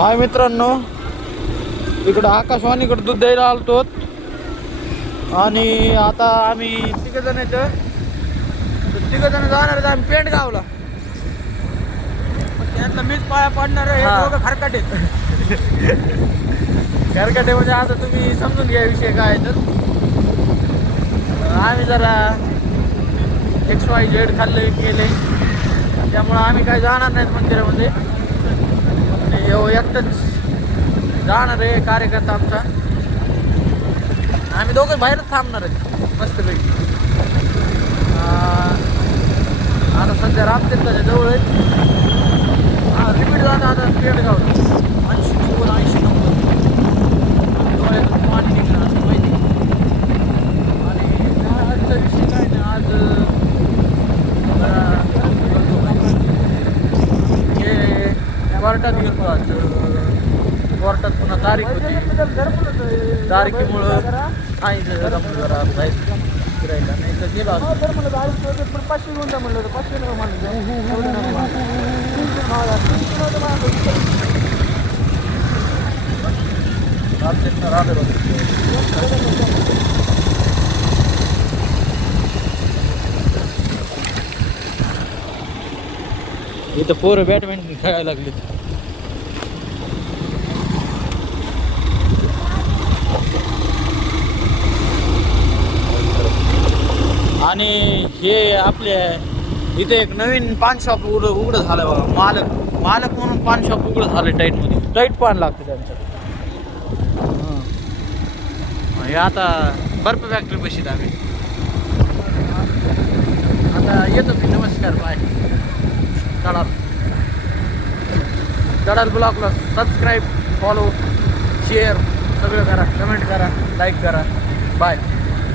हाय मित्रांनो, इकडं आकाशवाणीकडे दूध द्यायला आलतो आणि आता आम्ही तिघजण येतं. तिघजण जाणार आहेत आम्ही पेंडगावला. त्यातलं मीच पाया पडणार आहे. हा. हे दोघं खरकाटे घरकाटे म्हणजे आता तुम्ही समजून घ्या विषय काय आहे. तर आम्ही जरा XYZ खाल्ले केले, त्यामुळं आम्ही काही जाणार नाहीत मंदिरामध्ये. एकटंच जाणार आहे कार्यकर्ता आमचा. आम्ही दोघं बाहेरच थांबणार आहेत मस्तपैकी. आता सध्या रामतीर्थाच्या जवळ आहेत. रिपीट जाणं आता पेडगावला 80 नंबर डोळ्यातून पाणी निघणं असं माहिती. आणि आजचा विषय काय नाही. आज हे कोर्टात गेलो. आज कोर्टात पुन्हा तारीख होती. तारखेमुळं सांगितलं जरा बाहेर फिरायला, नाही तर गेलो असतो. 500 घेऊन जा म्हणलं. 500 इथं पोरं बॅडमिंटन खेळायला लागले. आणि हे आपले इथे एक नवीन पान शॉप उघडं झालं बघा. मालक म्हणून पान शॉप उघडं झालं टाईटमध्ये. टाईट पान लागतं त्यांचं. हे आता बर्फ फॅक्टरी बशीत आम्ही. आता येतो मी. नमस्कार, बाय. दडाल ब्लॉगला सबस्क्राईब, फॉलो, शेअर सगळं करा. कमेंट करा, लाईक करा. बाय.